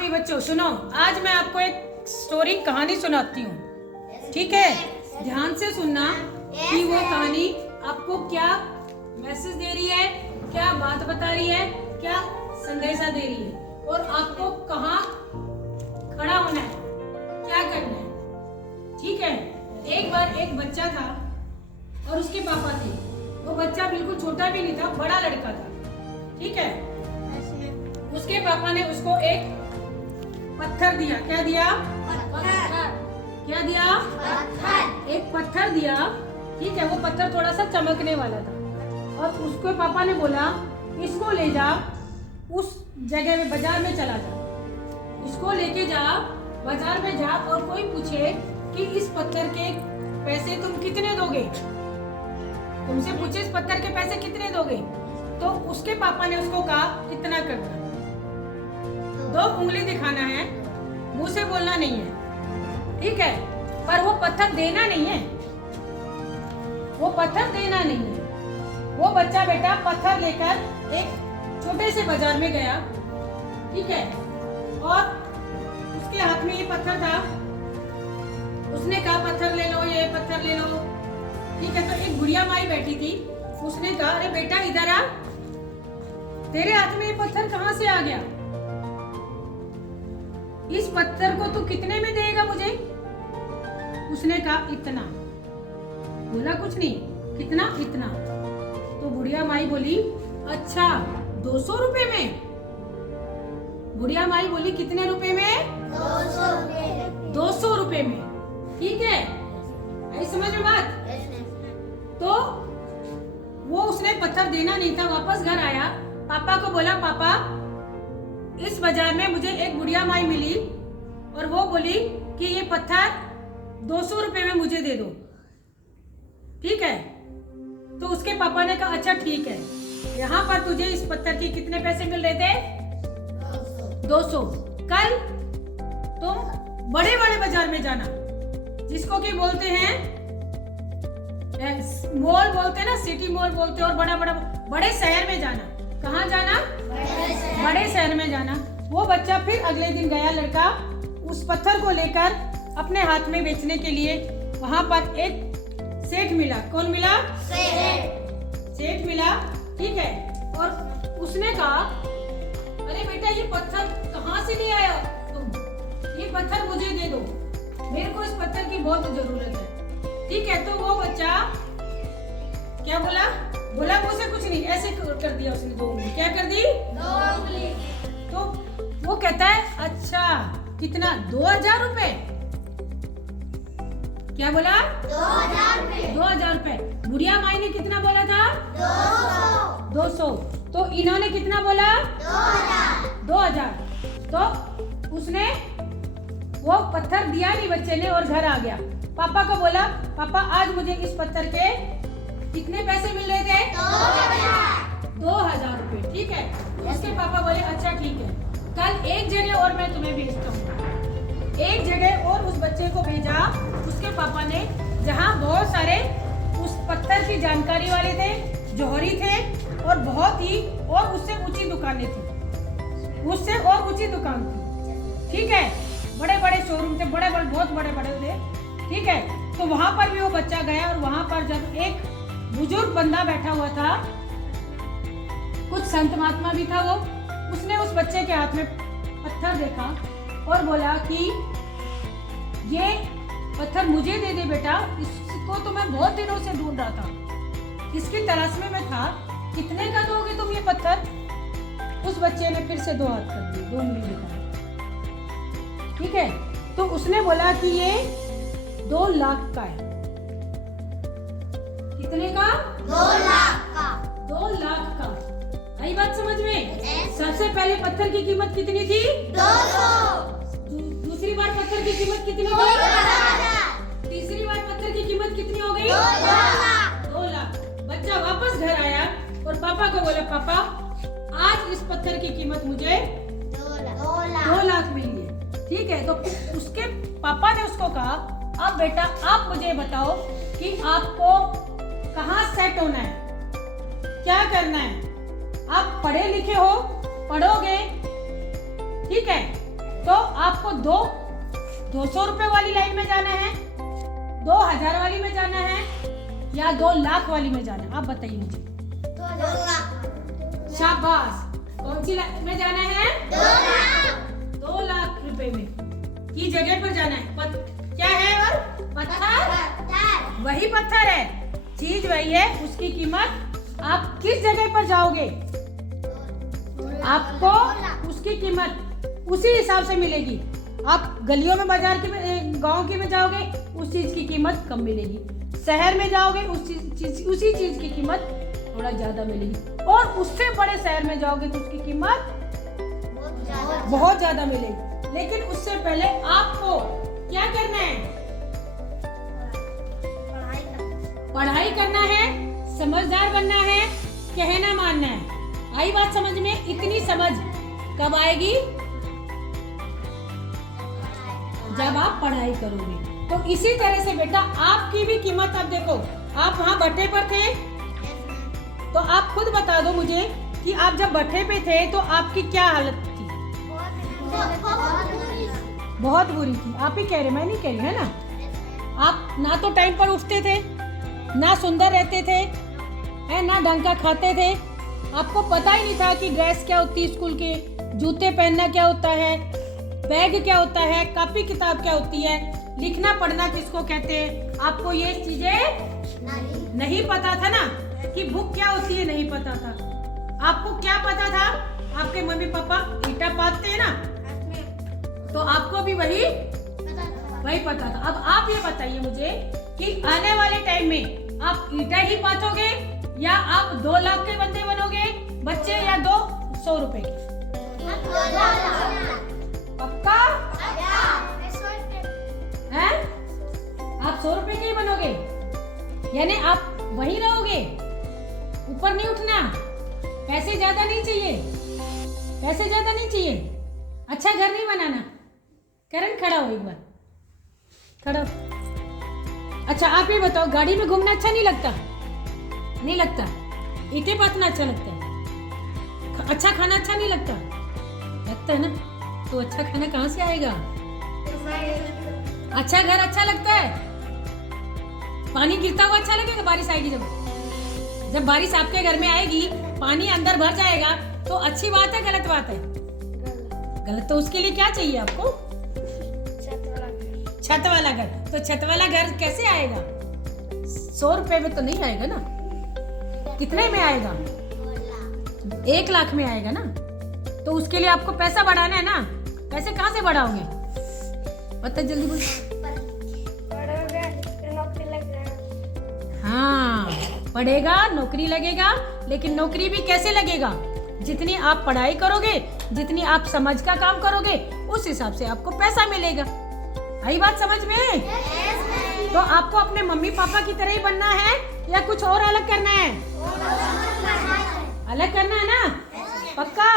भी बच्चों सुनो, आज मैं आपको एक स्टोरी कहानी सुनाती हूँ। ठीक है, ध्यान से सुनना कि वो कहानी आपको क्या मैसेज दे रही है, क्या बात बता रही है, क्या संदेशा दे रही है और आपको कहाँ खड़ा होना है, क्या करना है। ठीक है, एक बार एक बच्चा था और उसके पापा थे। वो बच्चा बिल्कुल छोटा भी नहीं था, बड़ा लड़का था। ठीक है, उसके पापा ने उसको एक पत्थर दिया। क्या दिया? पत्थर। क्या दिया? पत्थर। एक पत्थर दिया। ठीक है, वो पत्थर थोड़ा सा चमकने वाला था और उसके पापा ने बोला इसको ले जा, उस जगह में बाजार में चला जा, इसको लेके जा, बाजार में जा और कोई पूछे कि इस पत्थर के पैसे तुम कितने दोगे, तुमसे पूछे इस पत्थर के पैसे कितने दोगे, तो उसके पापा ने उसको कहा इतना करना, 2 उंगली दिखाना है, मुंह से बोलना नहीं है। ठीक है, पर वो पत्थर देना नहीं है, वो पत्थर देना नहीं है। वो बच्चा बेटा पत्थर लेकर एक छोटे से बाजार में गया। ठीक है, और उसके हाथ में ये पत्थर था। उसने कहा पत्थर ले लो, ये पत्थर ले लो। ठीक है, तो एक बुढ़िया माई बैठी थी। उसने कहा अरे बेटा इधर आ, तेरे हाथ में ये पत्थर कहाँ से आ गया? इस पत्थर को तू कितने में देगा मुझे? उसने कहा इतना। बोला कुछ नहीं, कितना? इतना। तो बुढ़िया माई बोली अच्छा 200 रुपए में? बुढ़िया माई बोली कितने रुपए में? 200 रुपए। 200 रुपए में। ठीक है, आई समझ में बात? तो वो उसने पत्थर देना नहीं था, वापस घर आया, पापा को बोला पापा इस बाजार में मुझे एक बुढ़िया माई मिली और वो बोली कि ये पत्थर 200 रुपए में मुझे दे दो। ठीक है, तो उसके पापा ने कहा अच्छा ठीक है, यहाँ पर तुझे इस पत्थर के कितने पैसे मिल रहे थे? 200। कल तुम बड़े बड़े बाजार में जाना, जिसको कि बोलते हैं मॉल बोलते हैं ना, सिटी मॉल बोलते हैं, और बड़े शहर में जाना। कहाँ जाना? बड़े शहर में जाना। वो बच्चा फिर अगले दिन गया, लड़का उस पत्थर को लेकर अपने हाथ में बेचने के लिए। वहां पर एक सेठ मिला। कौन मिला? सेठ मिला। ठीक है, और उसने कहा अरे बेटा ये पत्थर कहाँ से ले आया तुम? ये पत्थर मुझे दे दो, मेरे को इस पत्थर की बहुत जरूरत है। ठीक है, तो वो बच्चा क्या बोला? बोला मुझसे कुछ नहीं, ऐसे कर दिया उसने 2 उंगली। क्या कर दी? 2 उंगली। तो वो कहता है अच्छा कितना? 2000 रुपए। क्या बोला? 2000 रुपए। 2000 रुपए। बुढ़िया माई ने कितना बोला था? 200। तो इन्होंने कितना बोला? 2000। तो उसने वो पत्थर दिया नहीं बच्चे ने और घर आ गया। पापा को बोला पापा आज मुझे इस पत्थर के कितने पैसे मिल रहे थे? 2000 रुपए। ठीक है, उसके पापा बोले अच्छा ठीक है, कल एक जगह और मैं तुम्हें भेजता हूँ। एक जगह और उस बच्चे को भेजा उसके पापा ने, जहाँ बहुत सारे उस पत्थर की जानकारी वाले थे, जौहरी थे और बहुत ही और उससे ऊंची दुकानें थी, उससे और ऊंची दुकान थी। ठीक है, बड़े बड़े शोरूम थे, बड़े बड़े बहुत बड़े बड़े थे। ठीक है, तो वहां पर भी वो बच्चा गया और वहां पर जब एक बुजुर्ग बंदा बैठा हुआ था, कुछ संत महात्मा भी था, वो उसने उस बच्चे के हाथ में पत्थर देखा और बोला कि ये पत्थर मुझे दे दे बेटा, इसको तो मैं बहुत दिनों से ढूंढ रहा था, इसकी तलाश में मैं था, कितने का दोगे तुम ये पत्थर? उस बच्चे ने फिर से 2 हाथ कर दिए, 2 उंगली दिखाई। ठीक है, तो उसने बोला कि ये 2 लाख का है। कितने का? 2 लाख का। 2 लाख का। आई बात समझ में? सबसे पहले पत्थर की कीमत कितनी थी? 200। दूसरी बार पत्थर की कीमत कितनी थी? 2000। तीसरी बार पत्थर की कीमत कितनी हो गई? 2 लाख। बच्चा वापस घर आया और पापा को बोला पापा आज इस पत्थर की कीमत मुझे 2 लाख मिली है। ठीक है, तो उसके पापा ने उसको कहा अब बेटा आप मुझे बताओ कि आपको कहाँ सेट होना है, क्या करना है? आप पढ़े लिखे हो, पढ़ोगे, ठीक है, तो आपको 200 रुपए वाली लाइन में जाना है, 2000 वाली में जाना है, या 2 लाख वाली में जाना है? आप बताइए मुझे। 2 लाख। शाबाश। कौन सी लाइन में जाना है? 2 लाख। 2 लाख रुपए में की जगह पर जाना है। क्या है? और पत्थर, वही पत्थर है, चीज वही है, उसकी कीमत आप किस जगह पर जाओगे आपको उसकी कीमत उसी हिसाब से मिलेगी। आप गलियों में, बाजार के गांव के में जाओगे, उस चीज की कीमत कम मिलेगी। शहर में जाओगे, उसी चीज की कीमत थोड़ा ज्यादा मिलेगी। और उससे बड़े शहर में जाओगे तो उसकी कीमत बहुत ज्यादा मिलेगी। लेकिन उससे पहले आपको क्या करना है? पढ़ाई करना है, समझदार बनना है, कहना मानना है। आई बात समझ में? इतनी समझ कब आएगी? जब आप पढ़ाई करोगे। तो इसी तरह से बेटा आपकी भी कीमत, अब देखो आप वहाँ भट्टे पर थे, तो आप खुद बता दो मुझे कि आप जब भट्टे पे थे तो आपकी क्या हालत थी? बहुत बुरी थी। आप ही कह रहे, मैं नहीं कह रही, है ना? आप ना तो टाइम पर उठते थे, ना सुंदर रहते थे, है ना ढंग का खाते थे। आपको पता ही नहीं था कि ड्रेस क्या होती है स्कूल के, जूते पहनना क्या होता है, बैग क्या होता है, कॉपी किताब क्या होती है, लिखना पढ़ना किसको कहते हैं। आपको ये चीजें नहीं पता था ना, कि बुक क्या होती है नहीं पता था। आपको क्या पता था? आपके मम्मी पापा ईटा पाथते हैं ना, तो आपको भी वही पता था। अब आप ये बताइए मुझे कि आने वाले टाइम में आप ईटा ही पाथोगे, या आप 2 लाख के बंदे बनोगे बच्चे, या 200 रुपए के? पक्का है? आप 100 रुपए के ही बनोगे, यानी आप वहीं रहोगे, ऊपर नहीं उठना। पैसे ज्यादा नहीं चाहिए, पैसे ज्यादा नहीं चाहिए। अच्छा घर नहीं बनाना। करण खड़ा हो, एक बार खड़ा हो। अच्छा आप ये बताओ, गाड़ी में घूमना अच्छा नहीं लगता? नहीं लगता। ईंटें पाथना अच्छा लगता है? अच्छा खाना अच्छा नहीं लगता? लगता है ना? तो अच्छा खाना कहाँ से आएगा? अच्छा घर अच्छा लगता है? पानी गिरता हुआ अच्छा लगेगा? बारिश आएगी जब बारिश आपके घर में आएगी, पानी अंदर भर जाएगा, तो अच्छी बात है गलत बात है? गलत। तो उसके लिए क्या चाहिए आपको? छत वाला घर। तो छत वाला घर कैसे आएगा? 100 रुपए में तो नहीं आएगा ना। कितने में आएगा? 1 लाख में आएगा ना। तो उसके लिए आपको पैसा बढ़ाना है ना। पैसे कहाँ से बढ़ाओगे? बता जल्दी बोल। हाँ, पढ़ेगा, नौकरी लगेगा। लेकिन नौकरी भी कैसे लगेगा? जितनी आप पढ़ाई करोगे, जितनी आप समझ का काम करोगे, उस हिसाब से आपको पैसा मिलेगा। आई बात समझ में? तो आपको अपने मम्मी पापा की तरह ही बनना है, या कुछ और अलग करना है? अलग करना है ना? पक्का?